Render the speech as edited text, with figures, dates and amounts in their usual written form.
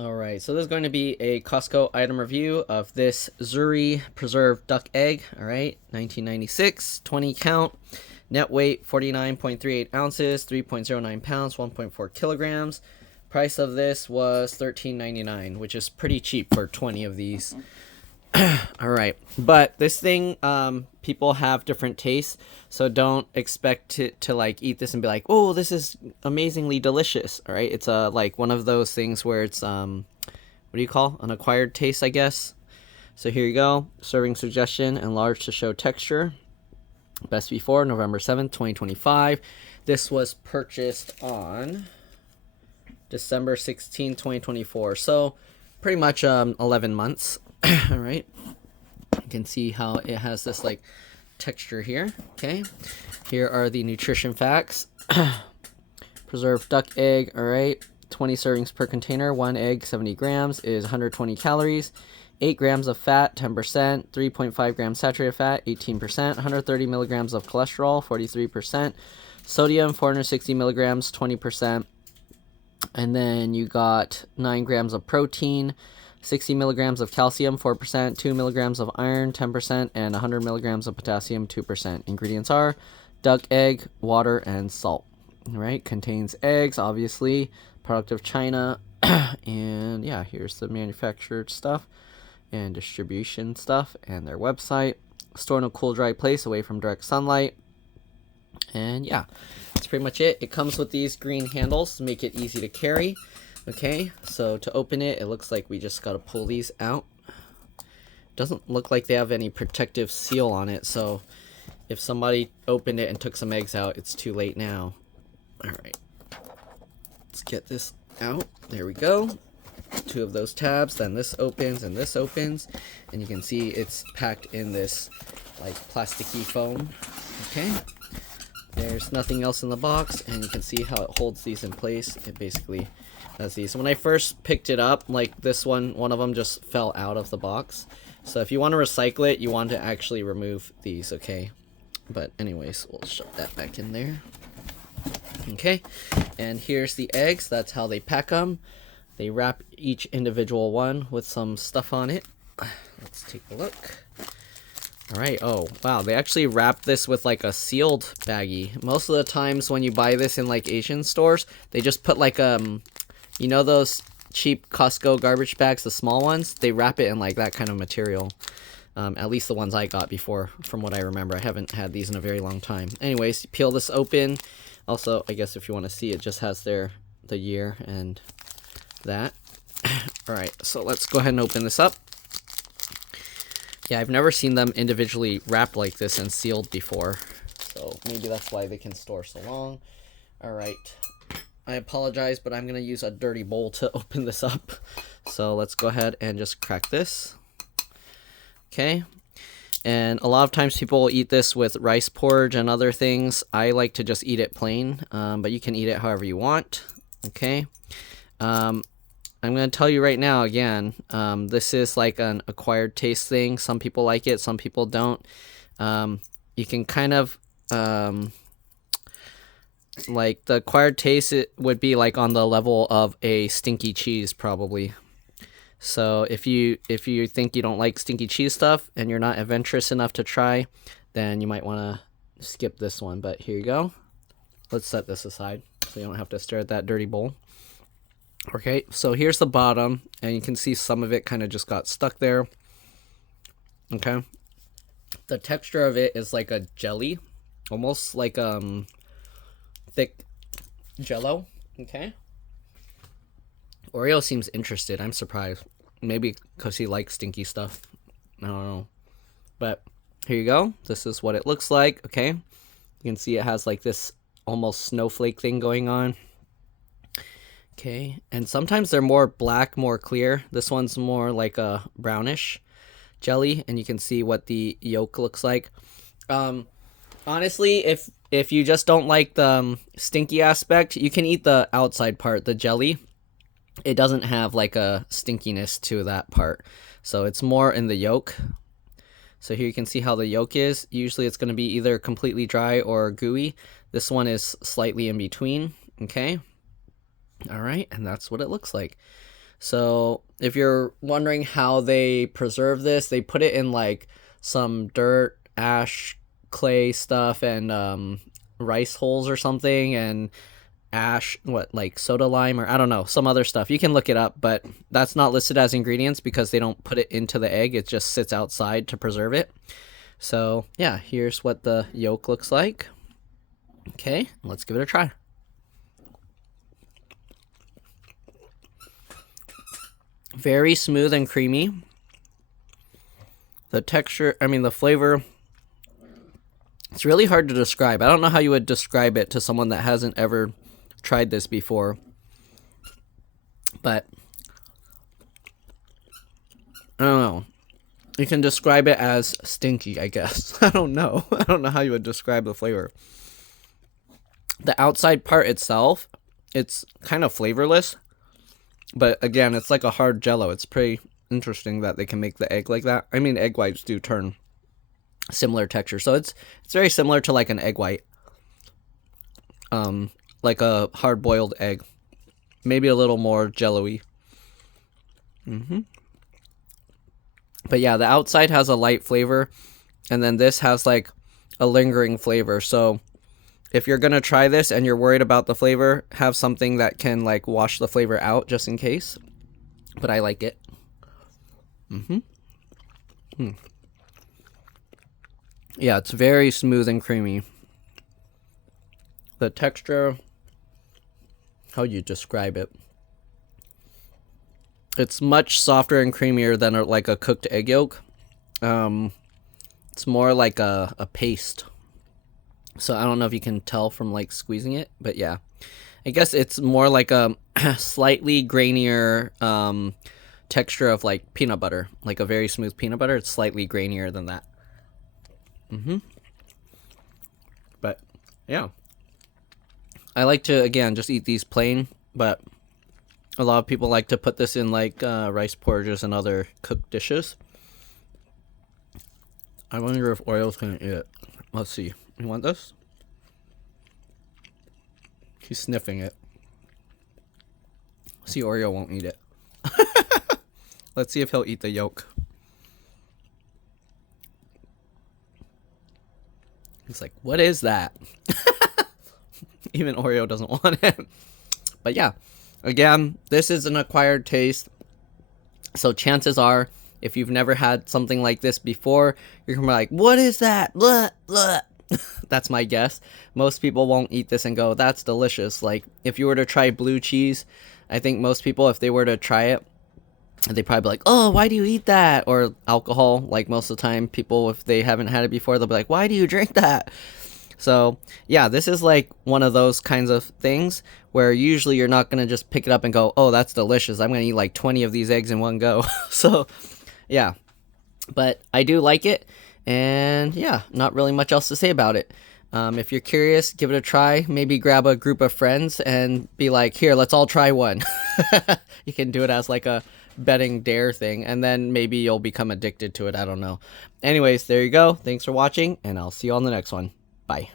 All right, so this is going to be a Costco item review of this Zuri preserved duck egg. All right, 1996, 20 count, net weight 49.38 ounces, 3.09 pounds, 1.4 kilograms. Price of this was $13.99, which is pretty cheap for 20 of these. All right, but this thing, people have different tastes, so don't expect to like eat this and be like, oh, this is amazingly delicious. All right, it's like one of those things where it's what do you call an acquired taste, I guess. So here you go, serving suggestion: enlarged to show texture. Best before November 7th, 2025. This was purchased on December 16th, 2024. So pretty much 11 months. All right, you can see how it has this like texture here. Okay, here are the nutrition facts. Preserved duck egg. All right, 20 servings per container. One egg, 70 grams, is 120 calories. 8 grams of fat, 10%. 3.5 grams saturated fat, 18%. 130 milligrams of cholesterol, 43%. Sodium, 460 milligrams, 20%. And then you got 9 grams of protein, 60 milligrams of calcium, 4%, 2 milligrams of iron, 10%, and 100 milligrams of potassium, 2%. Ingredients are duck egg, water, and salt. All right, contains eggs, obviously, product of China. And yeah, here's the manufactured stuff and distribution stuff and their website. Stored in a cool, dry place away from direct sunlight. And yeah, that's pretty much it. It comes with these green handles to make it easy to carry. Okay, so to open it, it looks like we just got to pull these out. Doesn't look like they have any protective seal on it, so if somebody opened it and took some eggs out, it's too late now. All right, let's get this out. There we go. 2 of those tabs, then this opens and this opens, and you can see it's packed in this like plasticky foam. Okay, there's nothing else in the box, and you can see how it holds these in place. It basically does these. When I first picked it up, like this one of them just fell out of the box. So if you want to recycle it, you want to actually remove these, okay? But anyways, we'll shove that back in there. Okay, and here's the eggs. That's how they pack them. They wrap each individual one with some stuff on it. Let's take a look. All right. Oh, wow. They actually wrap this with like a sealed baggie. Most of the times when you buy this in like Asian stores, they just put like you know those cheap Costco garbage bags, the small ones? They wrap it in like that kind of material. At least the ones I got before, from what I remember. I haven't had these in a very long time. Anyways, you peel this open. Also, I guess if you want to see, it just has the year and that. All right, so let's go ahead and open this up. Yeah, I've never seen them individually wrapped like this and sealed before, so maybe that's why they can store so long. All right, I apologize, but I'm gonna use a dirty bowl to open this up. So let's go ahead and just crack this. Okay, and a lot of times people will eat this with rice porridge and other things. I like to just eat it plain, but you can eat it however you want. Okay. I'm going to tell you right now again, this is like an acquired taste thing. Some people like it, some people don't. You can kind of, like the acquired taste, it would be like on the level of a stinky cheese probably. So if you think you don't like stinky cheese stuff and you're not adventurous enough to try, then you might want to skip this one. But here you go. Let's set this aside so you don't have to stare at that dirty bowl. Okay, so here's the bottom, and you can see some of it kind of just got stuck there. Okay, the texture of it is like a jelly, almost like thick jello. Okay, Oreo seems interested. I'm surprised, maybe because he likes stinky stuff. I don't know, but here you go. This is what it looks like. Okay, you can see it has like this almost snowflake thing going on. Okay, and sometimes they're more black, more clear. This one's more like a brownish jelly, and you can see what the yolk looks like. Honestly, if you just don't like the stinky aspect, you can eat the outside part, the jelly. It doesn't have like a stinkiness to that part, so it's more in the yolk. So here you can see how the yolk is. Usually it's going to be either completely dry or gooey. This one is slightly in between. Okay. All right, and that's what it looks like. So if you're wondering how they preserve this, they put it in like some dirt, ash, clay stuff, and rice holes or something, and ash, like soda lime, or I don't know, some other stuff. You can look it up, but that's not listed as ingredients because they don't put it into the egg. It just sits outside to preserve it. So yeah, here's what the yolk looks like. Okay, let's give it a try. Very smooth and creamy. The texture, the flavor, it's really hard to describe. I don't know how you would describe it to someone that hasn't ever tried this before. But I don't know. You can describe it as stinky, I guess. I don't know. I don't know how you would describe the flavor. The outside part itself, it's kind of flavorless. But again, it's like a hard jello. It's pretty interesting that they can make the egg like that. Egg whites do turn similar texture. So it's very similar to like an egg white. Like a hard-boiled egg. Maybe a little more jello-y. But yeah, the outside has a light flavor. And then this has like a lingering flavor. So if you're going to try this and you're worried about the flavor, have something that can like wash the flavor out just in case. But I like it. Yeah, it's very smooth and creamy. The texture, how you describe it? It's much softer and creamier than like a cooked egg yolk. It's more like a paste. So I don't know if you can tell from like squeezing it, but yeah. I guess it's more like a slightly grainier texture of like peanut butter. Like a very smooth peanut butter. It's slightly grainier than that. But yeah. I like to, again, just eat these plain, but a lot of people like to put this in like rice porridges and other cooked dishes. I wonder if Oreo's gonna eat it. Let's see. You want this? He's sniffing it. See, Oreo won't eat it. Let's see if he'll eat the yolk. He's like, what is that? Even Oreo doesn't want it. But yeah, again, this is an acquired taste. So chances are, if you've never had something like this before, you're gonna be like, what is that? Blah, blah. That's my guess. Most people won't eat this and go, that's delicious. Like, if you were to try blue cheese, I think most people, if they were to try it, they'd probably be like, oh, why do you eat that? Or alcohol, like most of the time, people, if they haven't had it before, they'll be like, why do you drink that? So, yeah, this is like one of those kinds of things where usually you're not going to just pick it up and go, oh, that's delicious. I'm going to eat like 20 of these eggs in one go. So, yeah. But I do like it. And yeah, not really much else to say about it. If you're curious, give it a try. Maybe grab a group of friends and be like, here, let's all try one. You can do it as like a betting dare thing, and then maybe you'll become addicted to it. I don't know. Anyways, there you go. Thanks for watching, and I'll see you on the next one. Bye.